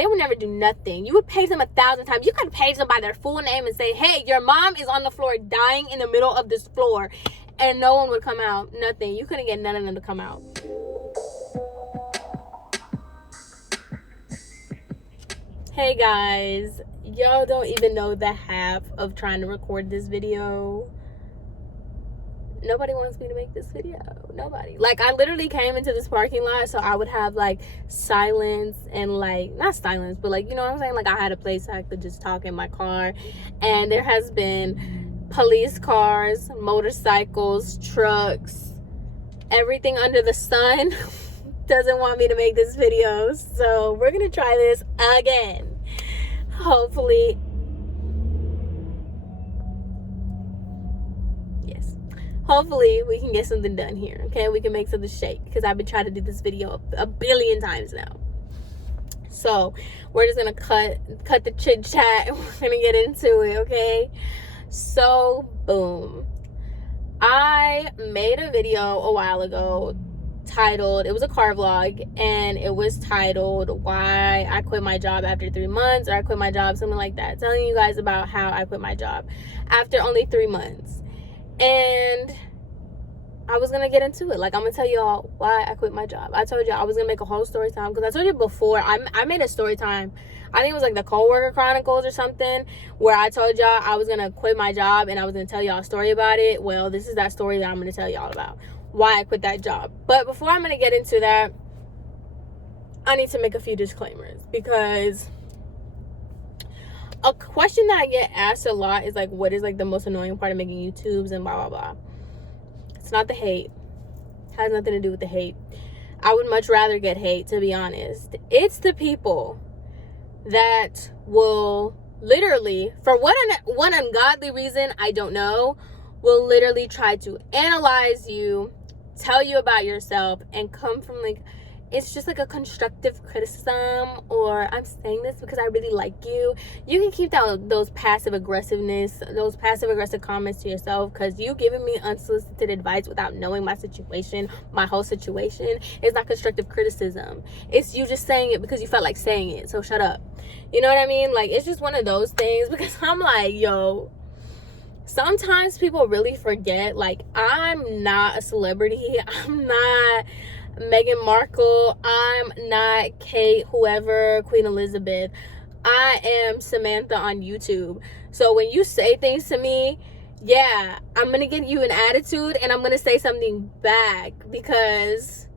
they would never do nothing. You would page them 1,000 times. You could page them by their full name and say, hey, your mom is on the floor dying in the middle of this floor, and no one would come out. Nothing. You couldn't get none of them to come out. Hey guys, y'all don't even know the half of trying to record this video. Nobody wants me to make this video. Nobody. Like, I literally came into this parking lot so I would have like silence and like, not silence, but like, you know what I'm saying? Like, I had a place I could just talk in my car. And there has been police cars, motorcycles, trucks, everything under the sun doesn't want me to make this video. So we're gonna try this again. Hopefully, yes, hopefully we can get something done here. Okay, we can make something shake, because I've been trying to do this video a billion times now. So we're just gonna cut the chit chat. We're gonna get into it. Okay, so boom, I made a video a while ago titled, it was a car vlog, and it was titled why I quit my job after 3 months, or I quit my job, something like that, telling you guys about how I quit my job after only 3 months. And I was gonna get into it. Like, I'm gonna tell y'all why I quit my job. I told y'all I was gonna make a whole story time, because I told you before, I made a story time, I think it was like the Co-worker Chronicles or something, where I told y'all I was gonna quit my job and I was gonna tell y'all a story about it. Well, this is that story that I'm gonna tell y'all about why I quit that job. But before I'm gonna get into that, I need to make a few disclaimers, because a question that I get asked a lot is like, what is like the most annoying part of making YouTubes and blah blah blah. It's not the hate. It has nothing to do with the hate. I would much rather get hate, to be honest. It's the people that will literally, for one ungodly reason, I don't know, will literally try to analyze you, tell you about yourself, and come from like, it's just like a constructive criticism, or I'm saying this because I really like you. You can keep those passive aggressive comments to yourself, because you giving me unsolicited advice without knowing my situation, my whole situation, is not constructive criticism. It's you just saying it because you felt like saying it, so shut up. You know what I mean? Like, it's just one of those things, because I'm like, yo, sometimes people really forget, like, I'm not a celebrity. I'm not Meghan Markle. I'm not Kate, whoever, Queen Elizabeth. I am Samantha on YouTube. So when you say things to me, yeah, I'm going to give you an attitude, and I'm going to say something back, because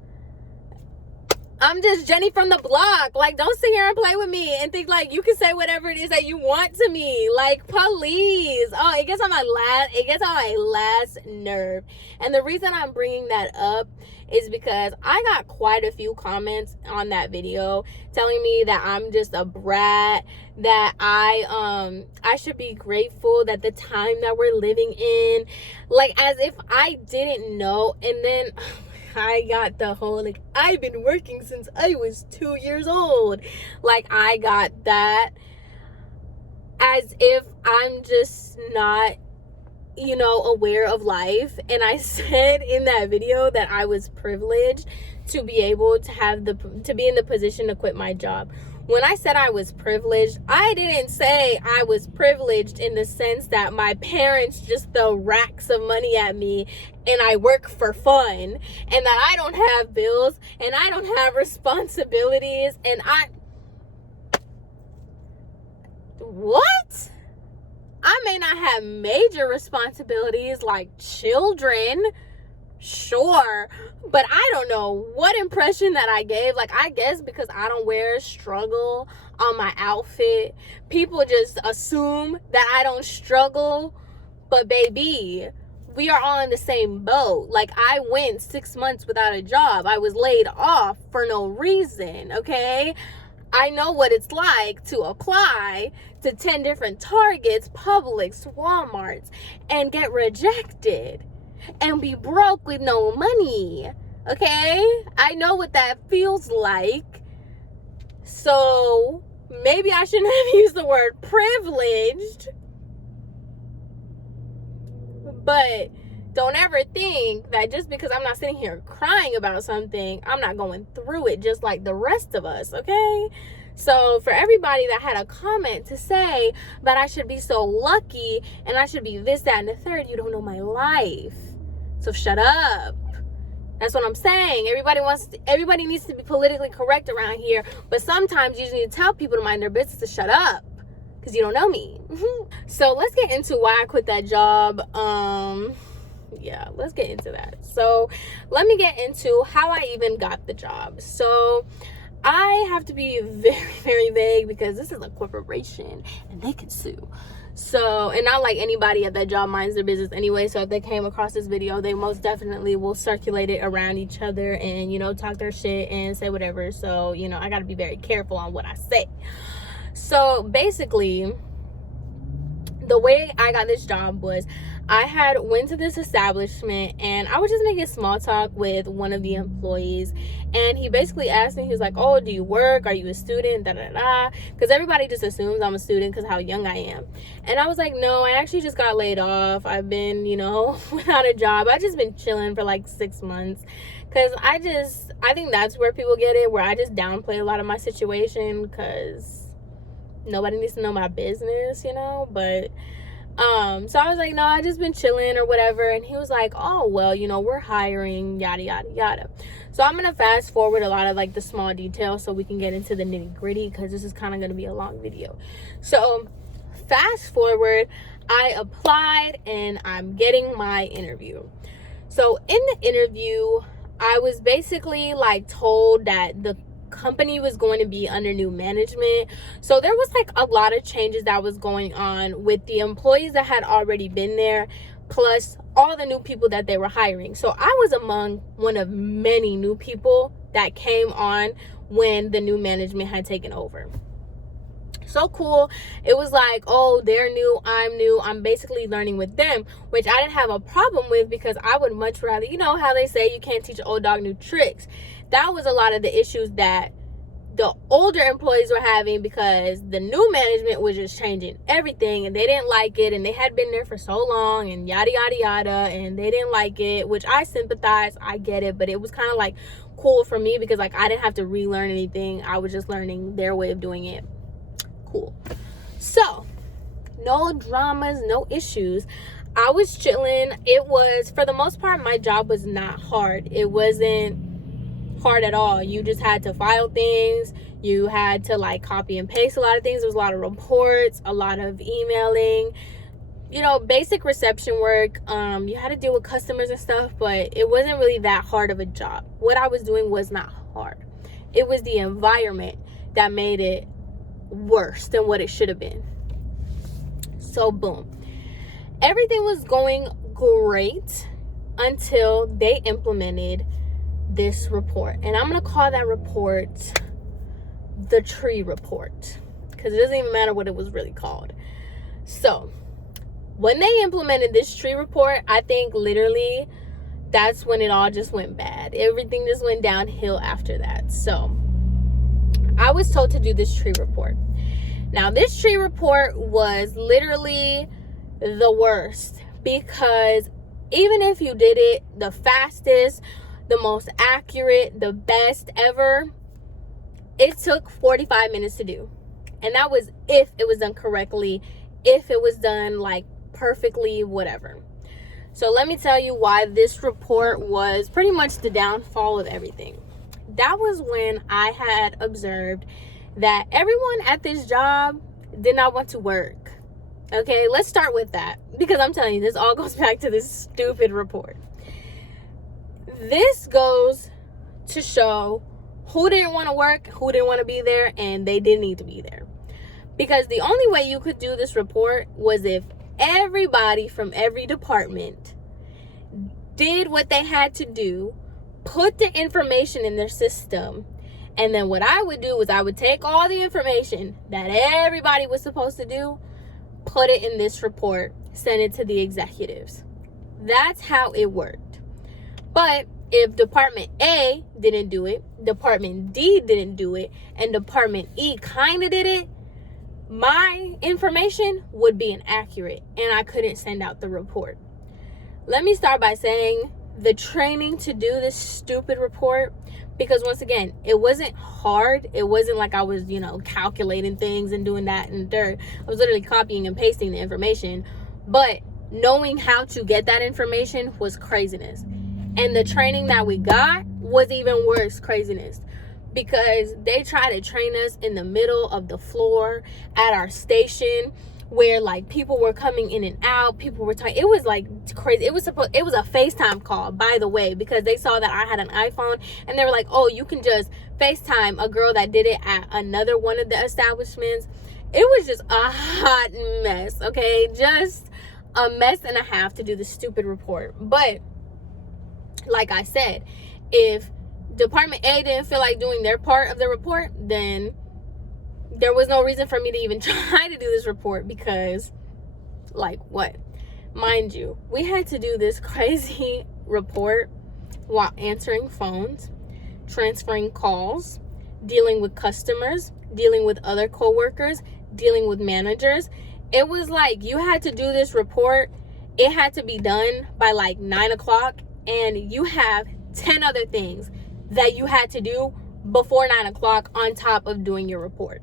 I'm just Jenny from the block. Like, don't sit here and play with me and think like you can say whatever it is that you want to me. Like, please. Oh, it gets on my last nerve. And the reason I'm bringing that up is because I got quite a few comments on that video telling me that I'm just a brat, that I should be grateful that the time that we're living in, like, as if I didn't know. And then I got the whole, like, I've been working since I was 2 years old. Like, I got that, as if I'm just not, you know, aware of life. And I said in that video that I was privileged to be able to be in the position to quit my job. When I said I was privileged, I didn't say I was privileged in the sense that my parents just throw racks of money at me and I work for fun, and that I don't have bills and I don't have responsibilities, and what? I may not have major responsibilities like children, sure, but I don't know what impression that I gave. Like, I guess because I don't wear struggle on my outfit, people just assume that I don't struggle. But baby, we are all in the same boat. Like, I went 6 months without a job. I was laid off for no reason, okay? I know what it's like to apply to 10 different Targets, Publix, Walmarts, and get rejected and be broke with no money, okay? I know what that feels like. So maybe I shouldn't have used the word privileged, but don't ever think that just because I'm not sitting here crying about something, I'm not going through it just like the rest of us, okay? So for everybody that had a comment to say that I should be so lucky and I should be this, that, and the third, you don't know my life. So shut up. That's what I'm saying. Everybody needs to be politically correct around here, but sometimes you just need to tell people to mind their business to shut up, because you don't know me. So let's get into why I quit that job. Yeah, let's get into that. So let me get into how I even got the job. So I have to be very, very vague because this is a corporation and they can sue. So, and not like anybody at that job minds their business anyway. So if they came across this video, they most definitely will circulate it around each other and, you know, talk their shit and say whatever. So, you know, I got to be very careful on what I say. So basically, the way I got this job was I had went to this establishment and I was just making small talk with one of the employees, and he basically asked me, he was like, oh, do you work? Are you a student? Because everybody just assumes I'm a student because how young I am. And I was like, no, I actually just got laid off. I've been, you know, without a job. I just been chilling for like 6 months, because I think that's where people get it, where I just downplay a lot of my situation because nobody needs to know my business, you know. But so I was like, no, I just been chilling or whatever. And he was like, oh, well, you know, we're hiring, yada yada yada. So I'm gonna fast forward a lot of like the small details so we can get into the nitty gritty, because this is kind of gonna be a long video. So fast forward, I applied and I'm getting my interview. So in the interview, I was basically like told that the company was going to be under new management. So there was like a lot of changes that was going on with the employees that had already been there, plus all the new people that they were hiring. So I was among one of many new people that came on when the new management had taken over. So cool. It was like, oh, they're new, I'm basically learning with them, which I didn't have a problem with, because I would much rather, you know how they say you can't teach an old dog new tricks. That was a lot of the issues that the older employees were having, because the new management was just changing everything and they didn't like it, and they had been there for so long and yada yada yada, and they didn't like it, which I sympathize, I get it, but it was kind of like cool for me because like I didn't have to relearn anything. I was just learning their way of doing it. Cool. So no dramas, no issues. I was chilling. It was, for the most part, my job was not hard. It wasn't hard at all. You just had to file things. You had to like copy and paste a lot of things. There was a lot of reports, a lot of emailing, you know, basic reception work. You had to deal with customers and stuff, but it wasn't really that hard of a job. What I was doing was not hard. It was the environment that made it worse than what it should have been. So boom, everything was going great until they implemented this report, and I'm gonna call that report the tree report, because it doesn't even matter what it was really called. So when they implemented this tree report, I think literally that's when it all just went bad. Everything just went downhill after that. So I was told to do this tree report. Now this tree report was literally the worst, because even if you did it the fastest, the most accurate, the best ever, it took 45 minutes to do. And that was if it was done correctly, if it was done like perfectly, whatever. So let me tell you why this report was pretty much the downfall of everything. That was when I had observed that everyone at this job did not want to work. Okay, let's start with that, because I'm telling you, this all goes back to this stupid report. This goes to show who didn't want to work, who didn't want to be there, and they didn't need to be there. Because the only way you could do this report was if everybody from every department did what they had to do, put the information in their system, and then what I would do was I would take all the information that everybody was supposed to do, put it in this report, send it to the executives. That's how it worked. But if Department A didn't do it, Department D didn't do it, and Department E kind of did it, my information would be inaccurate and I couldn't send out the report. Let me start by saying the training to do this stupid report Because once again, it wasn't hard. It wasn't like I was, calculating things and doing that and dirt. I was literally copying and pasting the information. But knowing how to get that information was craziness. And the training that we got was even worse craziness. Because they try to train us in the middle of the floor at our station, where like people were coming in and out, people were talking. It was like crazy. It was a FaceTime call, by the way, because they saw that I had an iPhone, and they were like, oh, you can just FaceTime a girl that did it at another one of the establishments. It was just a hot mess, okay? Just a mess and a half to do the stupid report. But like I said, if Department A didn't feel like doing their part of the report, then there was no reason for me to even try to do this report, because like what? Mind you, we had to do this crazy report while answering phones, transferring calls, dealing with customers, dealing with other coworkers, dealing with managers. It was like you had to do this report. It had to be done by like 9 o'clock, and you have 10 other things that you had to do before 9 o'clock on top of doing your report.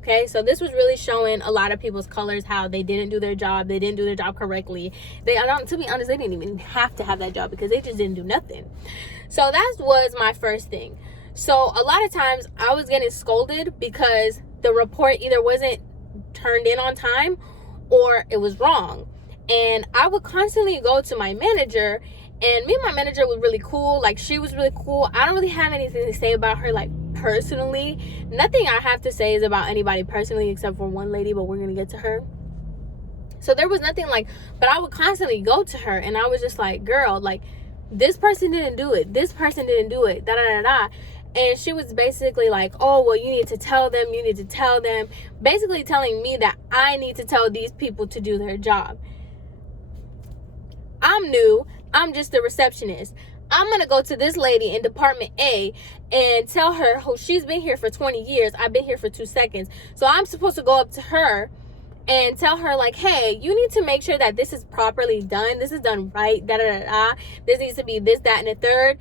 Okay, so this was really showing a lot of people's colors, how they didn't do their job. They didn't do their job correctly. To be honest, they didn't even have to have that job, because they just didn't do nothing. So that was my first thing. So a lot of times I was getting scolded because the report either wasn't turned in on time or it was wrong. And I would constantly go to my manager, and me and my manager was really cool. Like, she was really cool. I don't really have anything to say about her, like, personally. Nothing I have to say is about anybody personally, except for one lady, but we're gonna get to her. So there was nothing like, but I would constantly go to her, and I was just like, girl, like, this person didn't do it. This person didn't do it. Da da da da. And she was basically like, oh, well, you need to tell them. You need to tell them. Basically telling me that I need to tell these people to do their job. I'm new. I'm just a receptionist. I'm going to go to this lady in Department A and tell her, oh, she's been here for 20 years. I've been here for 2 seconds. So I'm supposed to go up to her and tell her, like, hey, you need to make sure that this is properly done. This is done right. Da, da, da, da. This needs to be this, that, and the third.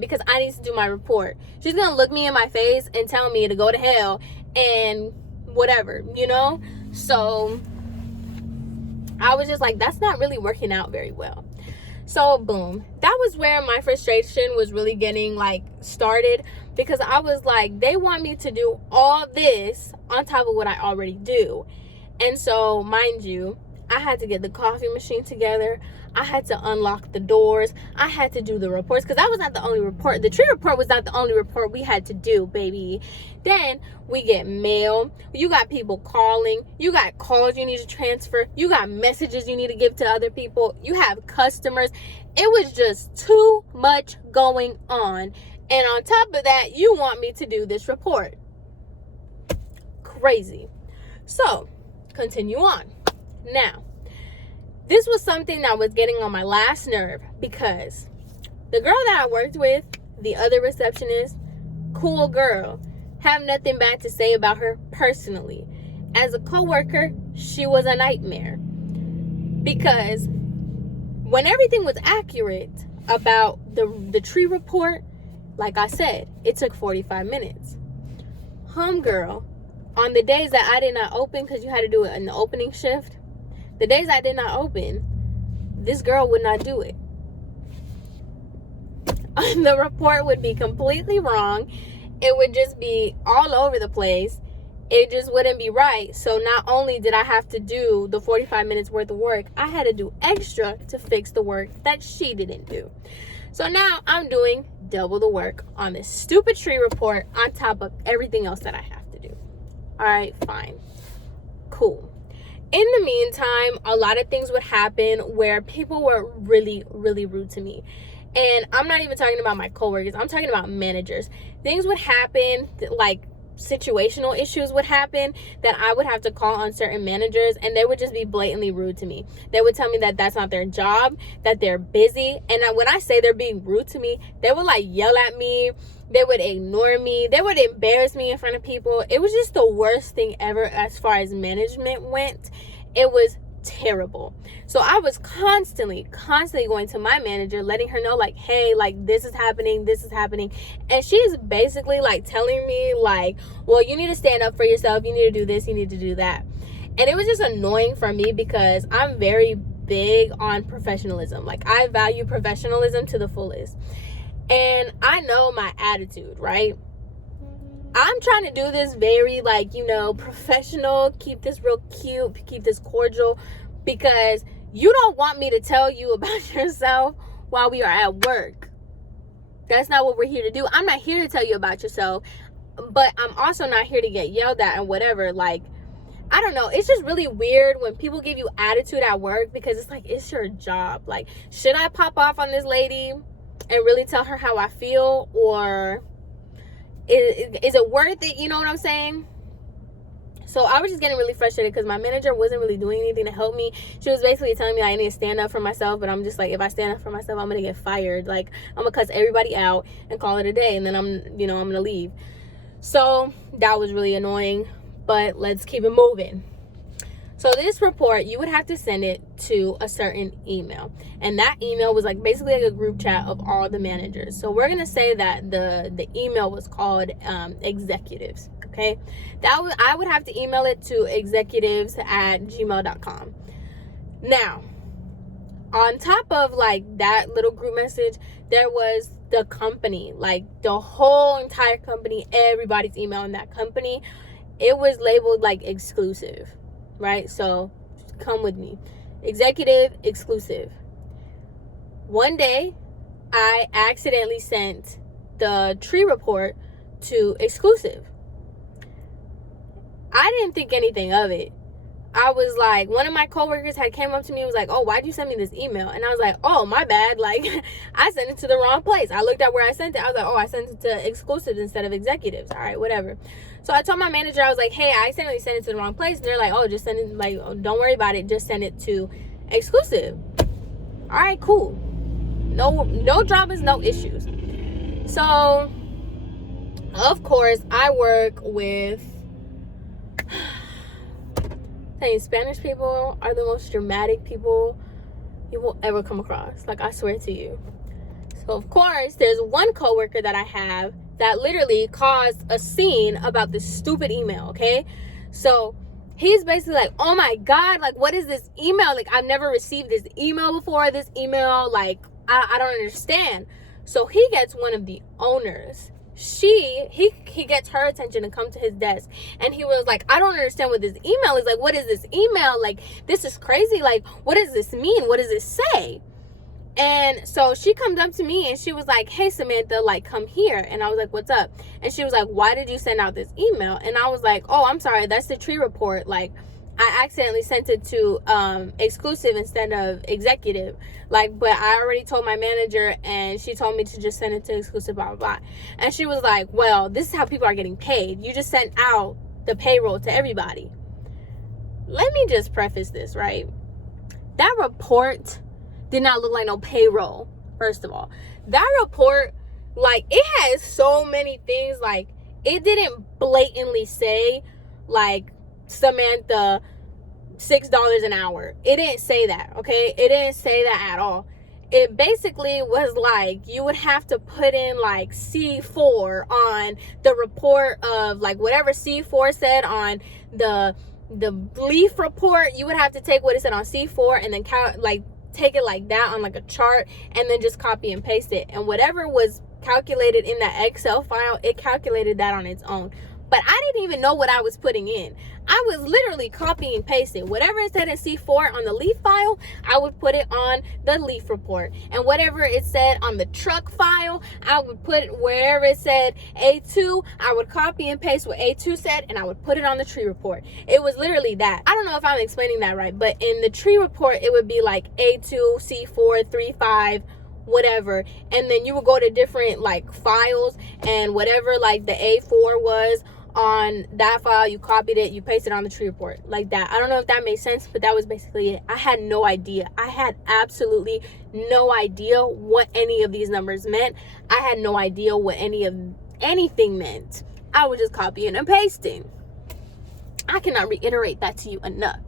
Because I need to do my report. She's going to look me in my face and tell me to go to hell and whatever, So I was just like, that's not really working out very well. So boom, that was where my frustration was really getting like started, because I was like, they want me to do all this on top of what I already do. And so, mind you, I had to get the coffee machine together. I had to unlock the doors. I had to do the reports, because that was not the only report. The tree report was not the only report we had to do, baby. Then we get mail. You got people calling. You got calls you need to transfer. You got messages you need to give to other people. You have customers. It was just too much going on. And on top of that, you want me to do this report. Crazy. So, continue on. Now, this was something that was getting on my last nerve, because the girl that I worked with, the other receptionist, cool girl, have nothing bad to say about her personally. As a coworker, she was a nightmare, because when everything was accurate about the tree report, like I said, it took 45 minutes. Homegirl, on the days that I did not open, because you had to do it in the opening shift, the days I did not open, this girl would not do it. The report would be completely wrong. It would just be all over the place. It just wouldn't be right. So not only did I have to do the 45 minutes worth of work, I had to do extra to fix the work that she didn't do. So now I'm doing double the work on this stupid tree report on top of everything else that I have to do. All right, fine. Cool. In the meantime, a lot of things would happen where people were really, really rude to me. And I'm not even talking about my coworkers. I'm talking about managers. Things would happen, like situational issues would happen, that I would have to call on certain managers, and they would just be blatantly rude to me. They would tell me that that's not their job, that they're busy. And when I say they're being rude to me, they would like yell at me. They would ignore me. They would embarrass me in front of people. It was just the worst thing ever as far as management went. It was terrible. So I was constantly going to my manager, letting her know, like, hey, like, this is happening. And she's basically like telling me, like, well, you need to stand up for yourself. You need to do this. You need to do that. And it was just annoying for me because I'm very big on professionalism. Like, I value professionalism to the fullest. And I know my attitude, right? I'm trying to do this very, like, you know, professional, keep this real cute, keep this cordial, because you don't want me to tell you about yourself while we are at work. That's not what we're here to do. I'm not here to tell you about yourself, but I'm also not here to get yelled at and whatever. Like, I don't know. It's just really weird when people give you attitude at work, because it's like, it's your job. Like, should I pop off on this lady and really tell her how I feel, or is it worth it? You know what I'm saying? So I was just getting really frustrated because my manager wasn't really doing anything to help me. She was basically telling me I need to stand up for myself, but I'm just like, if I stand up for myself, I'm gonna get fired. Like, I'm gonna cuss everybody out and call it a day, and then I'm gonna leave. So that was really annoying, but let's keep it moving. So this report, you would have to send it to a certain email. And that email was like basically like a group chat of all the managers. So we're going to say that the email was called executives, okay? I would have to email it to executives@gmail.com. Now, on top of like that little group message, there was the company, like the whole entire company, everybody's email in that company. It was labeled like exclusive. Right? So come with me. Executive, exclusive. One day, I accidentally sent the tree report to exclusive. I didn't think anything of it. I was like, one of my coworkers had came up to me and was like, oh, why'd you send me this email? And I was like, oh, my bad. Like, I sent it to the wrong place. I looked at where I sent it. I was like, oh, I sent it to exclusives instead of executives. All right, whatever. So I told my manager, I was like, hey, I accidentally sent it to the wrong place. And they're like, oh, just send it, like, oh, don't worry about it. Just send it to exclusive. All right, cool. No dramas, no issues. So, of course, I work with... Spanish people are the most dramatic people you will ever come across. Like, I swear to you. So, of course, there's one coworker that I have that literally caused a scene about this stupid email, okay? So, he's basically like, oh my God, like, what is this email? Like, I've never received this email before. This email, like, I don't understand. So, he gets one of the owners. He gets her attention and come to his desk, and he was like, I don't understand what this email is. Like, what is this email? Like, this is crazy. Like, what does this mean? What does it say? And so she comes up to me and she was like, hey, Samantha, like, come here. And I was like, what's up? And she was like, why did you send out this email? And I was like, oh, I'm sorry, that's the tree report. Like, I accidentally sent it to exclusive instead of executive. Like, but I already told my manager, and she told me to just send it to exclusive, blah, blah, blah. And she was like, well, this is how people are getting paid. You just sent out the payroll to everybody. Let me just preface this, right? That report did not look like no payroll, first of all. That report, like, it has so many things. Like, it didn't blatantly say, like, Samantha, $6 an hour. It didn't say that, okay? It didn't say that at all. It basically was like, you would have to put in like C4 on the report of like whatever C4 said on the leaf report. You would have to take what it said on C4 and then take it like that on like a chart, and then just copy and paste it. And whatever was calculated in that Excel file, it calculated that on its own. But I didn't even know what I was putting in. I was literally copying and pasting. Whatever it said in C4 on the leaf file, I would put it on the leaf report. And whatever it said on the truck file, I would put it wherever it said A2, I would copy and paste what A2 said, and I would put it on the tree report. It was literally that. I don't know if I'm explaining that right, but in the tree report, it would be like A2, C4, 35, whatever, and then you would go to different like files, and whatever like the A4 was on that file, you copied it, you pasted it on the tree report like that. I don't know if that made sense, but that was basically it. I had no idea. I had absolutely no idea what any of these numbers meant. I had no idea what anything meant. I was just copying and pasting. I cannot reiterate that to you enough.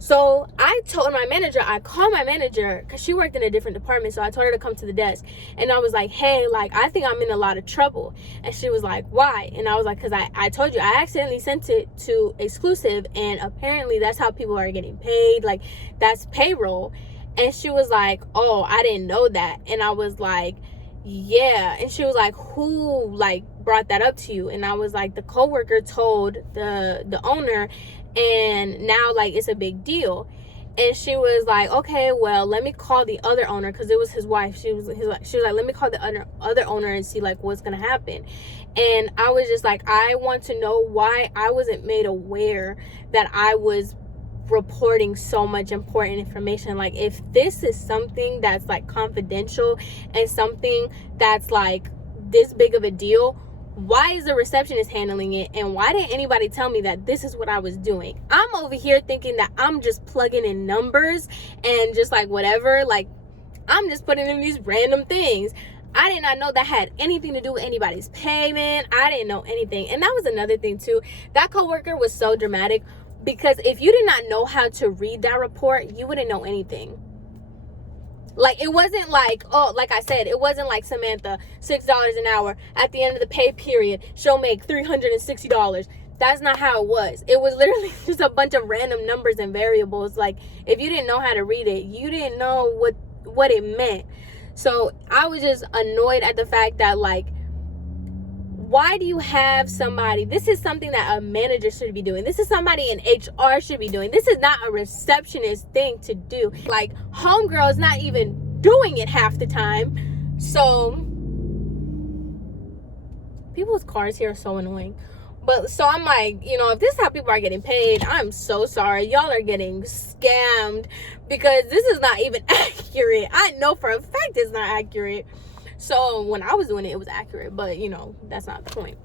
So I told my manager, I called my manager because she worked in a different department. So I told her to come to the desk, and I was like, hey, like, I think I'm in a lot of trouble. And she was like, why? And I was like, because I told you, I accidentally sent it to exclusive, and apparently that's how people are getting paid. Like, that's payroll. And she was like, oh, I didn't know that. And I was like, yeah. And she was like, who like brought that up to you? And I was like, the coworker told the owner, and now like it's a big deal. And she was like, okay, well, let me call the other owner, because it was his wife. She was like, let me call the other owner and see like what's gonna happen. And I was just like, I want to know why I wasn't made aware that I was reporting so much important information. Like, if this is something that's like confidential and something that's like this big of a deal, why is the receptionist handling it? And why didn't anybody tell me that this is what I was doing? I'm over here thinking that I'm just plugging in numbers and just like whatever, like I'm just putting in these random things. I did not know that had anything to do with anybody's payment. I didn't know anything. And that was another thing too. That coworker was so dramatic, because if you did not know how to read that report, you wouldn't know anything. Like, it wasn't like, oh, like I said, it wasn't like Samantha, $6 an hour. At the end of the pay period, she'll make $360. That's not how it was. It was literally just a bunch of random numbers and variables. Like, if you didn't know how to read it, you didn't know what it meant. So I was just annoyed at the fact that, like, why do you have somebody? This is something that a manager should be doing. This is somebody in HR should be doing. This is not a receptionist thing to do. Like, homegirl's not even doing it half the time. So people's cars here are so annoying. But so I'm like, you know, if this is how people are getting paid, I'm so sorry. Y'all are getting scammed, because this is not even accurate. I know for a fact it's not accurate. So when I was doing it, it was accurate, but you know, that's not the point.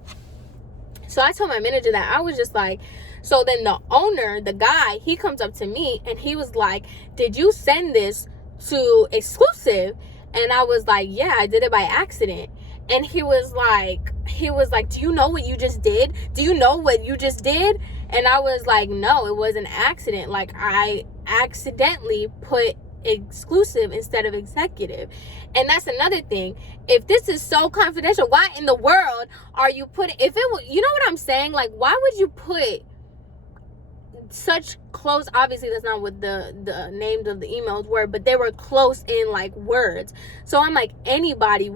So I told my manager that. I was just like, so then the owner, the guy, he comes up to me and he was like, did you send this to exclusive? And I was like, yeah, I did it by accident. And he was like, do you know what you just did? Do you know what you just did? And I was like, no, it was an accident. Like, I accidentally put exclusive instead of executive. And that's another thing. If this is so confidential, why in the world are you putting, if it was, you know what I'm saying? Like, why would you put such close, obviously that's not what the names of the emails were, but they were close in like words. So I'm like, anybody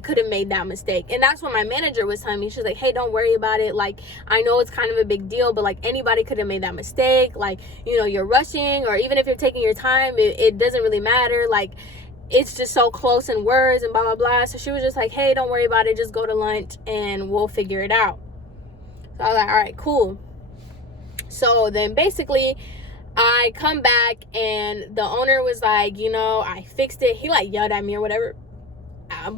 could have made that mistake. And that's what my manager was telling me. She's like, hey, don't worry about it. Like, I know it's kind of a big deal, but like anybody could have made that mistake. Like, you know, you're rushing, or even if you're taking your time, it doesn't really matter. Like, it's just so close in words and blah, blah, blah. So she was just like, hey, don't worry about it. Just go to lunch and we'll figure it out. So I was like, all right, cool. So then basically I come back and the owner was like, you know, I fixed it. He like yelled at me or whatever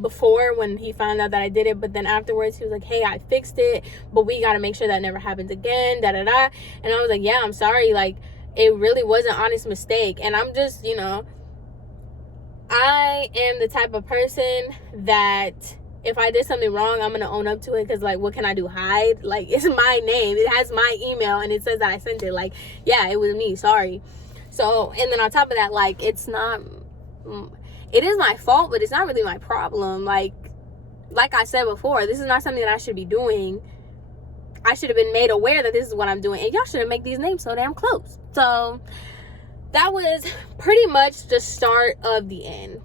before when he found out that I did it, but then afterwards he was like, hey, I fixed it, but we got to make sure that never happens again, da da da. And I was like, yeah, I'm sorry, like it really was an honest mistake. And I'm just, you know, I am the type of person that if I did something wrong, I'm gonna own up to it, because like, what can I do? Hide? Like, it's my name, it has my email, and it says that I sent it. Like, yeah, it was me, sorry. So, and then on top of that, like, it's not, it is my fault, but it's not really my problem. Like I said before, this is not something that I should be doing. I should have been made aware that this is what I'm doing, and y'all shouldn't make these names so damn close. So that was pretty much the start of the end.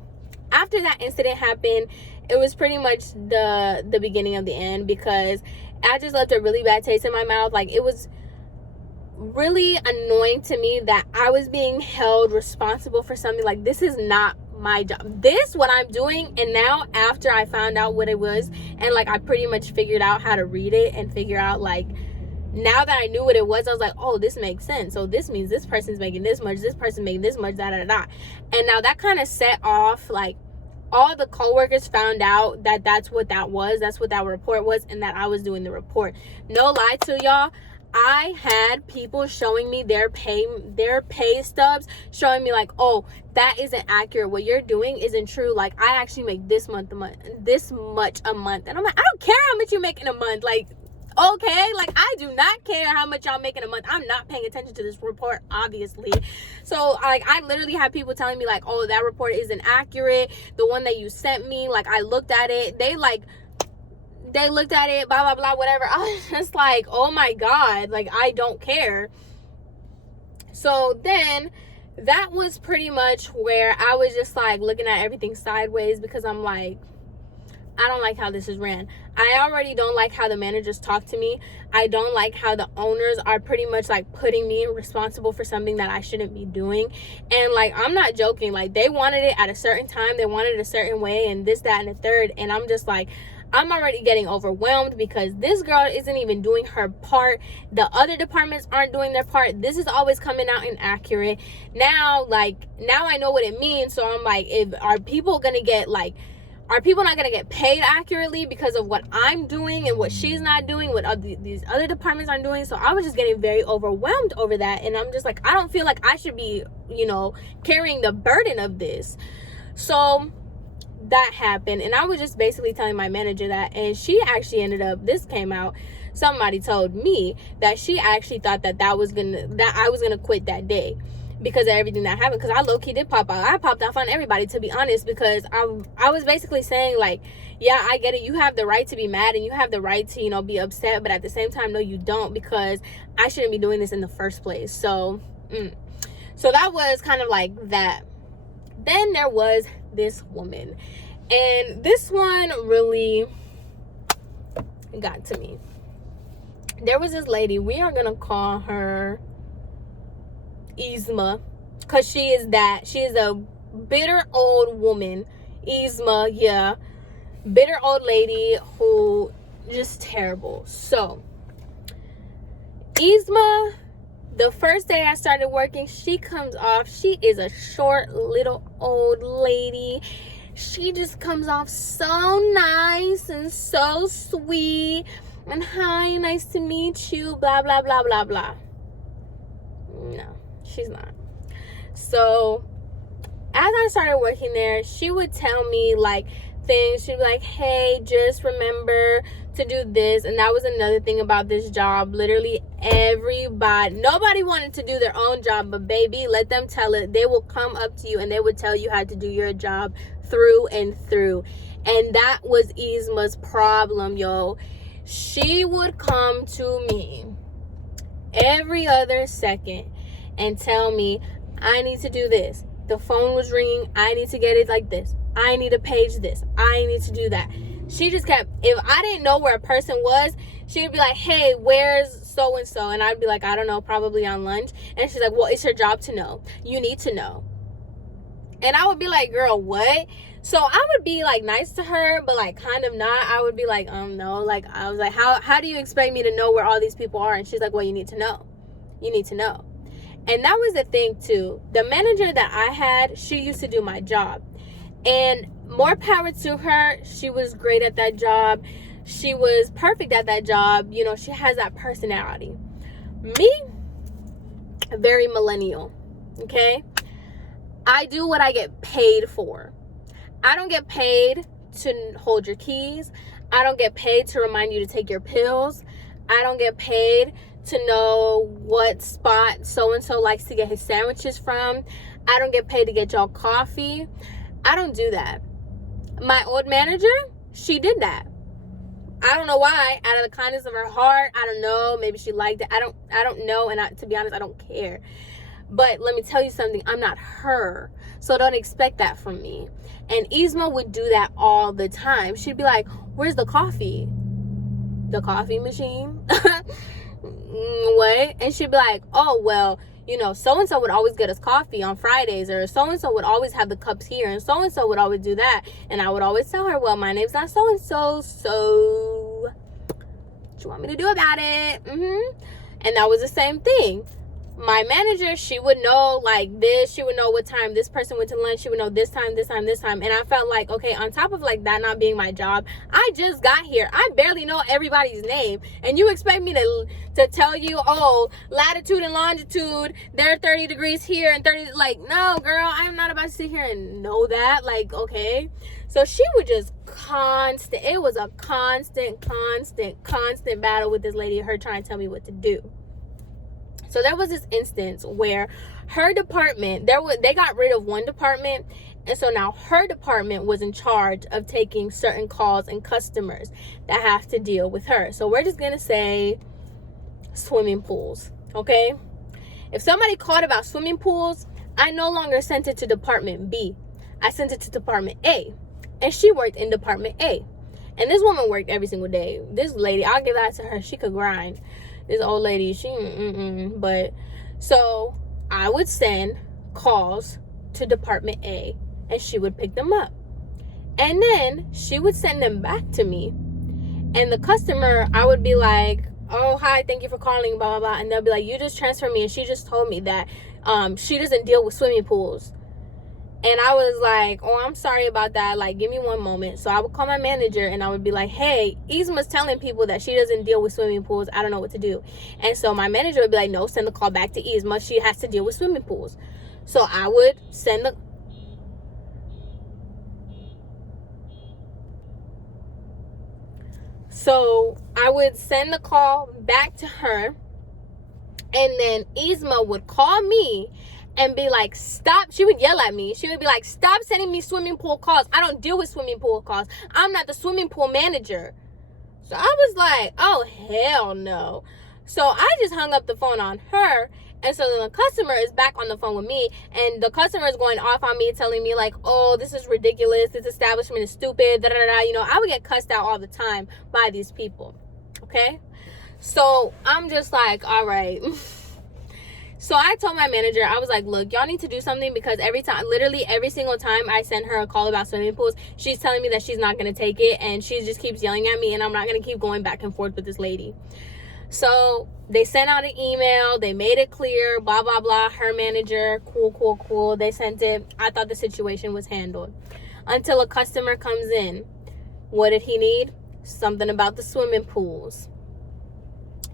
After that incident happened, it was pretty much the beginning of the end, because I just left a really bad taste in my mouth. Like, it was really annoying to me that I was being held responsible for something. Like, this is not my job. This, what I'm doing, and now after I found out what it was, and like I pretty much figured out how to read it and figure out, like, now that I knew what it was, I was like, oh, this makes sense. So this means this person's making this much, this person's making this much, da da da. And now that kind of set off, like, all the coworkers found out that that's what that was, that's what that report was, and that I was doing the report. No lie to y'all, I had people showing me their pay stubs, showing me like, oh, that isn't accurate, what you're doing isn't true, like I actually make this much a month. And I'm like, I don't care how much you make in a month, like Okay, like, I do not care how much y'all make in a month. I'm not paying attention to this report, obviously. So, like, I literally have people telling me, like, oh, that report isn't accurate. The one that you sent me, like, I looked at it. They looked at it, blah, blah, blah, whatever. I was just like, oh my God, like, I don't care. So then that was pretty much where I was just like looking at everything sideways, because I'm like, I don't like how this is ran. I already don't like how the managers talk to me. I don't like how the owners are pretty much like putting me responsible for something that I shouldn't be doing. And like, I'm not joking. Like, they wanted it at a certain time. They wanted it a certain way, and this, that, and the third. And I'm just like, I'm already getting overwhelmed because this girl isn't even doing her part. The other departments aren't doing their part. This is always coming out inaccurate. Now I know what it means. So I'm like, are people not going to get paid accurately because of what I'm doing and what she's not doing, what these other departments aren't doing? So I was just getting very overwhelmed over that. And I'm just like, I don't feel like I should be, carrying the burden of this. So that happened. And I was just basically telling my manager that. And she actually this came out. Somebody told me that she actually thought that I was going to quit that day, because of everything that happened. Because I low-key did pop out. I popped off on everybody, to be honest, because I was basically saying, like, yeah, I get it. You have the right to be mad and you have the right to, be upset. But at the same time, no, you don't, because I shouldn't be doing this in the first place. So that was kind of like that. Then there was this woman. And this one really got to me. There was this lady. We are going to call her Yzma, because she is a bitter old woman. Yzma, yeah, bitter old lady who just terrible. So Yzma, the first day I started working, she comes off, she is a short little old lady. She just comes off so nice and so sweet, and hi, nice to meet you, blah blah blah blah blah. No, she's not. So as I started working there, she would tell me like things. She'd be like, hey, just remember to do this. And that was another thing about this job. Literally nobody wanted to do their own job, but baby, let them tell it. They will come up to you and they would tell you how to do your job through and through. And that was Yzma's problem, yo. She would come to me every other second and tell me, I need to do this. The phone was ringing. I need to get it like this. I need to page this. I need to do that. She just kept, if I didn't know where a person was, she would be like, hey, where's so-and-so? And I'd be like, I don't know, probably on lunch. And she's like, well, it's your job to know. You need to know. And I would be like, girl, what? So I would be like nice to her, but like kind of not. I would be like, no. Like, I was like, how do you expect me to know where all these people are? And she's like, well, you need to know. You need to know. And that was the thing too. The manager that I had, she used to do my job. And more power to her. She was great at that job. She was perfect at that job. You know, she has that personality. Me, very millennial. Okay? I do what I get paid for. I don't get paid to hold your keys. I don't get paid to remind you to take your pills. I don't get paid to know what spot so-and-so likes to get his sandwiches from. I don't get paid to get y'all coffee. I don't do that. My old manager, she did that. I don't know why. Out of the kindness of her heart, I don't know. Maybe she liked it. I don't know. And to be honest, I don't care. But let me tell you something. I'm not her. So don't expect that from me. And Yzma would do that all the time. She'd be like, where's the coffee? The coffee machine? What? And she'd be like, oh, well, you know, so-and-so would always get us coffee on Fridays, or so-and-so would always have the cups here, and so-and-so would always do that. And I would always tell her, well, my name's not so-and-so, so what you want me to do about it? And that was the same thing. My manager, she would know like this. She would know what time this person went to lunch. She would know this time. And I felt like, okay, on top of like that not being my job, I just got here. I barely know everybody's name. And you expect me to tell you, oh, latitude and longitude, they're 30 degrees here and 30, like, no, girl, I'm not about to sit here and know that. Like, okay. So she would just it was a constant battle with this lady, her trying to tell me what to do. So there was this instance where her department, they got rid of one department, and so now her department was in charge of taking certain calls and customers that have to deal with her. So we're just gonna say swimming pools, okay? If somebody called about swimming pools, I no longer sent it to department B. I sent it to department A, and she worked in department A. And this woman worked every single day. This lady, I'll give that to her. She could grind. This old lady, but so I would send calls to department A, and she would pick them up, and then she would send them back to me. And the customer, I would be like, oh, hi, thank you for calling, blah, blah, blah. And they'll be like, you just transferred me, and she just told me that she doesn't deal with swimming pools. And I was like, oh, I'm sorry about that. Like, give me one moment. So I would call my manager, and I would be like, hey, Yzma's telling people that she doesn't deal with swimming pools. I don't know what to do. And so my manager would be like, no, send the call back to Yzma. She has to deal with swimming pools. So I would send the... So I would send the call back to her, and then Yzma would call me and be like, stop. She would yell at me. She would be like, stop sending me swimming pool calls. I don't deal with swimming pool calls. I'm not the swimming pool manager. So I was like, oh, hell no. So I just hung up the phone on her. And so then the customer is back on the phone with me, and the customer is going off on me, telling me like, oh, this is ridiculous. This establishment is stupid. Da, da, da. You know, I would get cussed out all the time by these people. Okay. So I'm just like, all right. So I told my manager, I was like, look, y'all need to do something, because literally every single time I send her a call about swimming pools, she's telling me that she's not going to take it, and she just keeps yelling at me, and I'm not going to keep going back and forth with this lady. So they sent out an email. They made it clear, blah, blah, blah. Her manager, cool. They sent it. I thought the situation was handled. Until a customer comes in. What did he need? Something about the swimming pools.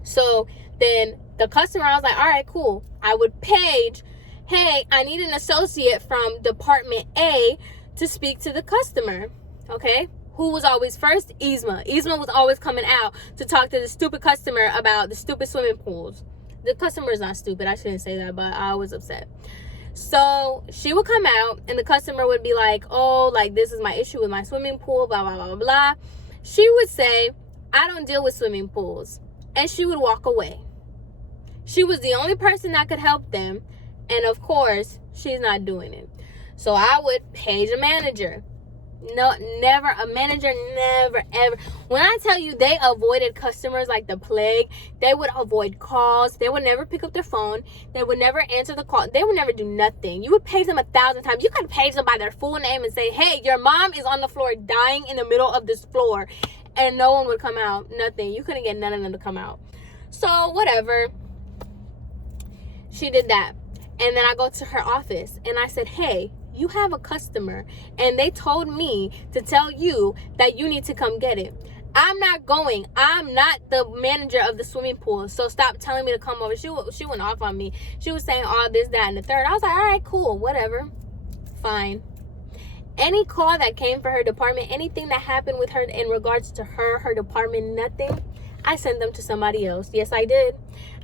So then the customer, I was like, all right, cool. I would page, hey, I need an associate from department A to speak to the customer. Okay. Who was always first? Yzma. Yzma was always coming out to talk to the stupid customer about the stupid swimming pools. The customer is not stupid. I shouldn't say that, but I was upset. So she would come out, and the customer would be like, oh, like, this is my issue with my swimming pool, blah, blah, blah, blah. She would say, I don't deal with swimming pools. And she would walk away. She was the only person that could help them. And of course, she's not doing it. So I would page a manager. No, never. A manager, never, ever. When I tell you they avoided customers like the plague, they would avoid calls. They would never pick up their phone. They would never answer the call. They would never do nothing. You would page them 1,000 times. You could page them by their full name and say, hey, your mom is on the floor dying in the middle of this floor. And no one would come out. Nothing. You couldn't get none of them to come out. So, whatever. She did that. And then I go to her office and I said, hey, you have a customer, and they told me to tell you that you need to come get it. I'm not going. I'm not the manager of the swimming pool, so stop telling me to come over. She went off on me. She was saying all this, that, and the third. I was like, all right, cool, whatever, fine. Any call that came for her department, anything that happened with her in regards to her department, nothing, I sent them to somebody else. Yes, I did.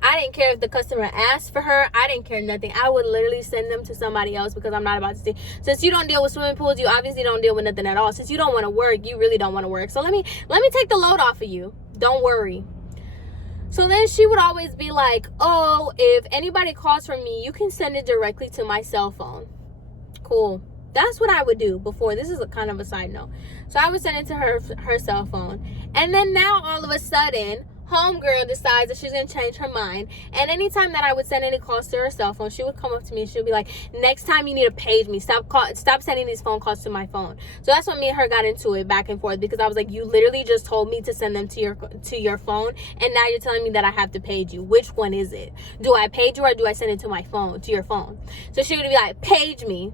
I didn't care if the customer asked for her. I didn't care nothing. I would literally send them to somebody else, because I'm not about to say, since you don't deal with swimming pools, you obviously don't deal with nothing at all. Since you don't want to work, you really don't want to work. So let me take the load off of you. Don't worry. So then she would always be like, oh, if anybody calls from me, you can send it directly to my cell phone. Cool. That's what I would do before. This is a kind of a side note. So I would send it to her cell phone. And then now all of a sudden, homegirl decides that she's going to change her mind. And anytime that I would send any calls to her cell phone, she would come up to me and she would be like, next time you need to page me. Stop sending these phone calls to my phone. So that's when me and her got into it back and forth, because I was like, you literally just told me to send them to your phone, and now you're telling me that I have to page you. Which one is it? Do I page you, or do I send it to my phone, to your phone? So she would be like, page me.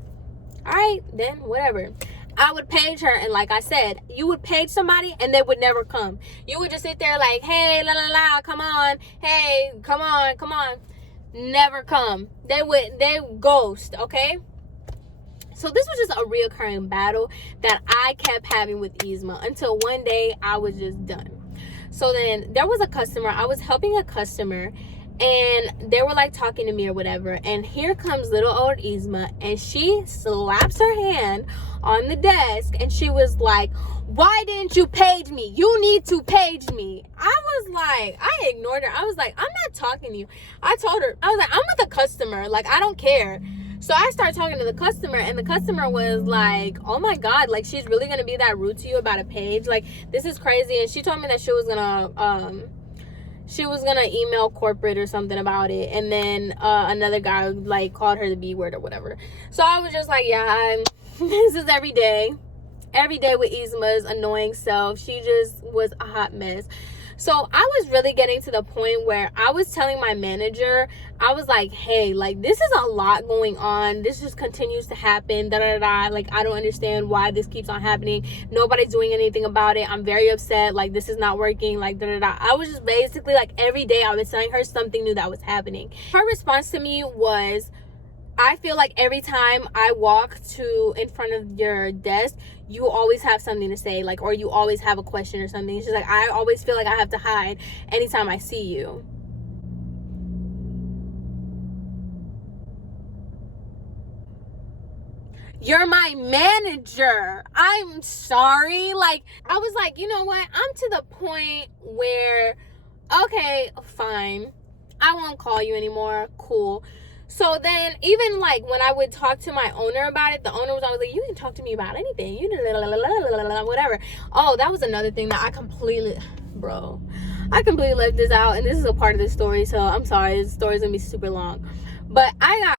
All right, then whatever. I would page her, and like I said, you would page somebody and they would never come. You would just sit there like, hey, la la la, come on, hey, come on. Never come. They ghost, okay? So this was just a reoccurring battle that I kept having with Yzma until one day I was just done. So then there was a customer, I was helping a customer, and they were like talking to me or whatever, and here comes little old Yzma, and she slaps her hand on the desk, and she was like, why didn't you page me? You need to page me. I was like, I ignored her. I was like, I'm not talking to you. I told her, I was like, I'm with a customer, like, I don't care. So I started talking to the customer, and the customer was like, oh my God, like, she's really gonna be that rude to you about a page? Like, this is crazy. And she told me that she was gonna email corporate or something about it. And then another guy like called her the B word or whatever. So I was just like, yeah, this is every day with Yzma's annoying self. She just was a hot mess. So I was really getting to the point where I was telling my manager, I was like, hey, like, this is a lot going on. This just continues to happen. Like, I don't understand why this keeps on happening. Nobody's doing anything about it. I'm very upset. Like, this is not working. Like, I was just basically like, every day I was telling her something new that was happening. Her response to me was, I feel like every time I walk to in front of your desk, you always have something to say, like, or you always have a question or something. She's like, I always feel like I have to hide anytime I see you. You're my manager. I'm sorry. Like, I was like, you know what? I'm to the point where, okay, fine. I won't call you anymore. Cool. So then, even like when I would talk to my owner about it, the owner was always like, you can talk to me about anything, you whatever. Oh, that was another thing that I completely left this out, and this is a part of the story, so I'm sorry, this story's gonna be super long. But I got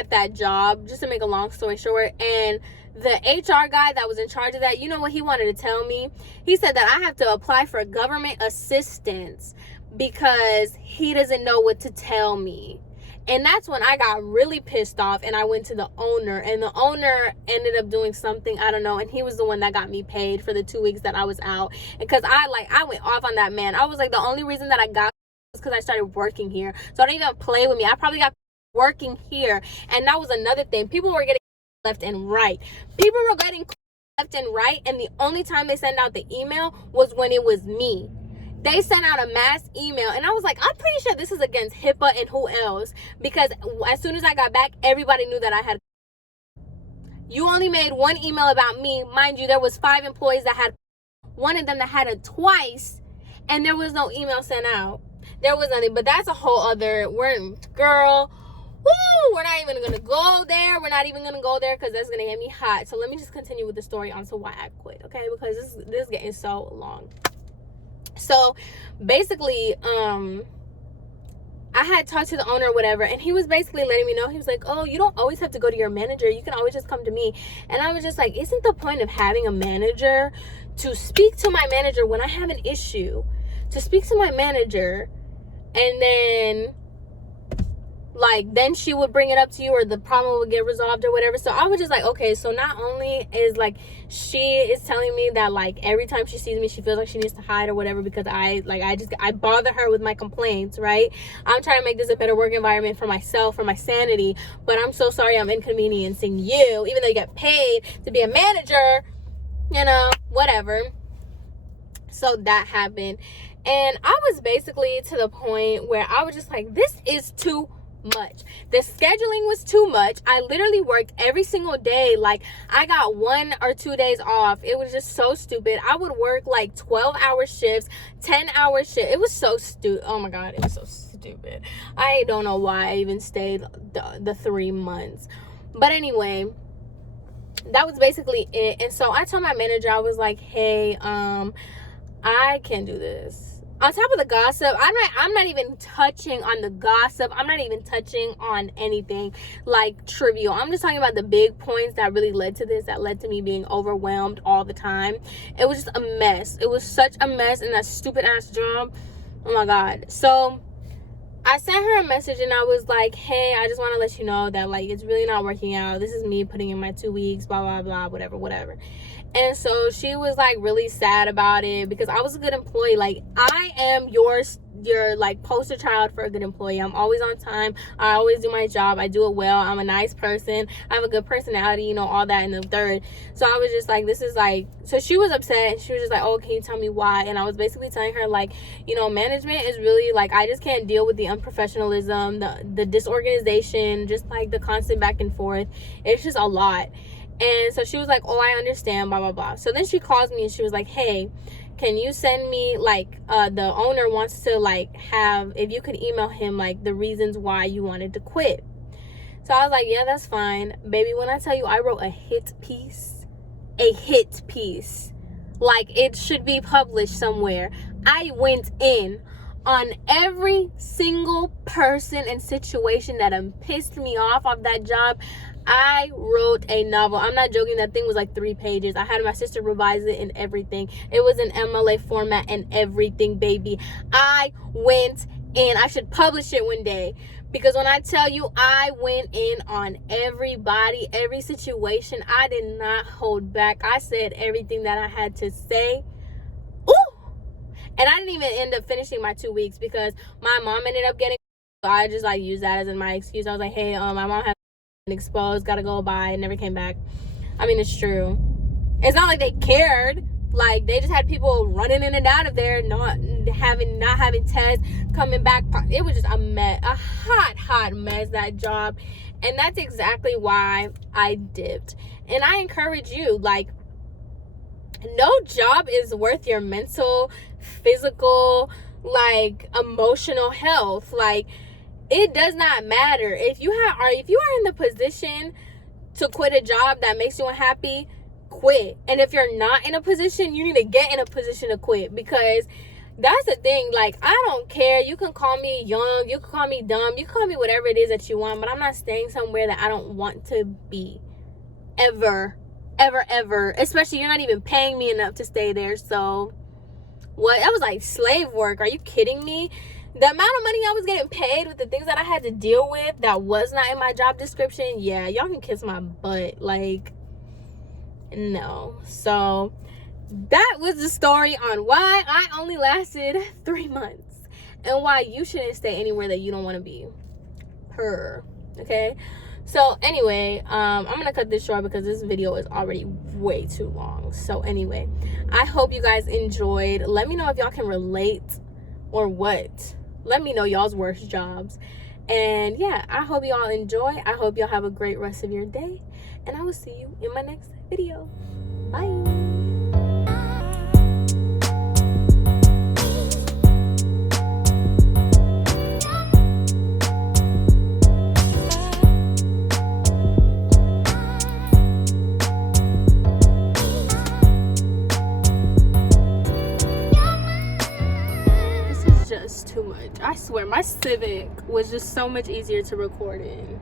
at that job, just to make a long story short, and the HR guy that was in charge of that, you know what he wanted to tell me? He said that I have to apply for government assistance because he doesn't know what to tell me. And that's when I got really pissed off, and I went to the owner, and the owner ended up doing something, I don't know, and he was the one that got me paid for the 2 weeks that I was out. Because I went off on that man. I was like, the only reason that I got was because I started working here. So don't even play with me. I probably got working here. And that was another thing. People were getting left and right. People were getting left and right, and the only time they sent out the email was when it was me. They sent out a mass email, and I was like, I'm pretty sure this is against HIPAA and who else, because as soon as I got back, everybody knew that I had. You only made one email about me. Mind you, there was 5 employees that had one of them that had it twice, and there was no email sent out. There was nothing, but that's a whole other, we're not even gonna go there. We're not even gonna go there because that's gonna get me hot. So let me just continue with the story on to why I quit, okay? Because this is getting so long. So basically, I had talked to the owner or whatever, and he was basically letting me know, he was like, oh, you don't always have to go to your manager. You can always just come to me. And I was just like, isn't the point of having a manager to speak to my manager when I have an issue? To speak to my manager, and then like, then she would bring it up to you, or the problem would get resolved or whatever. So I was just like, okay, so not only is like she is telling me that like every time she sees me she feels like she needs to hide or whatever because I bother her with my complaints, right? I'm trying to make this a better work environment for myself, for my sanity, but I'm so sorry I'm inconveniencing you, even though you get paid to be a manager, you know, whatever. So that happened, and I was basically to the point where I was just like, this is too much. The scheduling was too much. I literally worked every single day. Like, I got 1 or 2 days off. It was just so stupid. I would work like 12-hour shifts, 10-hour shifts. It was so stupid. Oh my God, it was so stupid. I don't know why I even stayed the 3 months. But anyway, that was basically it. And so I told my manager, I was like, hey, I can't do this. On top of the gossip, I'm not even touching on the gossip. I'm not even touching on anything like trivial. I'm just talking about the big points that really led to this, that led to me being overwhelmed all the time. It was just a mess. It was such a mess in that stupid ass job. Oh my God. So I sent her a message, and I was like, hey, I just want to let you know that like it's really not working out. This is me putting in my 2 weeks, blah, blah, blah, whatever. And so she was like really sad about it because I was a good employee. Like, I am your like poster child for a good employee. I'm always on time. I always do my job. I do it well. I'm a nice person. I have a good personality, you know, all that in the third. So I was just like, this is like, so she was upset. She was just like, oh, can you tell me why? And I was basically telling her, like, you know, management is really like, I just can't deal with the unprofessionalism, the disorganization, just like the constant back and forth. It's just a lot. And so she was like, oh, I understand, blah, blah, blah. So then she calls me and she was like, hey, can you send me, like, the owner wants to, like, have, if you could email him, like, the reasons why you wanted to quit. So I was like, yeah, that's fine. Baby, when I tell you I wrote a hit piece, like, it should be published somewhere. I went in on every single person and situation that pissed me off that job. I wrote a novel. I'm not joking. That thing was like 3 pages. I had my sister revise it and everything. It was in MLA format and everything, baby. I went in. I should publish it one day. Because when I tell you I went in on everybody, every situation, I did not hold back. I said everything that I had to say. Ooh! And I didn't even end up finishing my 2 weeks because my mom ended up getting, so I just like used that as my excuse. I was like, hey, my mom had exposed, gotta go, bye, never came back. I mean, it's true. It's not like they cared. Like, they just had people running in and out of there, not having tests, coming back. It was just a mess, a hot mess, that job. And that's exactly why I dipped. And I encourage you, like, no job is worth your mental, physical, like, emotional health. Like, it does not matter if you are in the position to quit a job that makes you unhappy. Quit. And if you're not in a position, you need to get in a position to quit, because that's the thing. Like, I don't care. You can call me young, you can call me dumb, you can call me whatever it is that you want, but I'm not staying somewhere that I don't want to be ever. Especially, you're not even paying me enough to stay there. So what? That was like slave work. Are you kidding me? The amount of money I was getting paid with the things that I had to deal with that was not in my job description, yeah, y'all can kiss my butt. Like, no. So that was the story on why I only lasted 3 months and why you shouldn't stay anywhere that you don't want to be. Okay? So anyway, I'm gonna cut this short because this video is already way too long. So anyway, I hope you guys enjoyed. Let me know if y'all can relate or what. Let me know y'all's worst jobs. And yeah, I hope y'all enjoy. I hope y'all have a great rest of your day. And I will see you in my next video. Bye. Too much. I swear, my Civic was just so much easier to record in.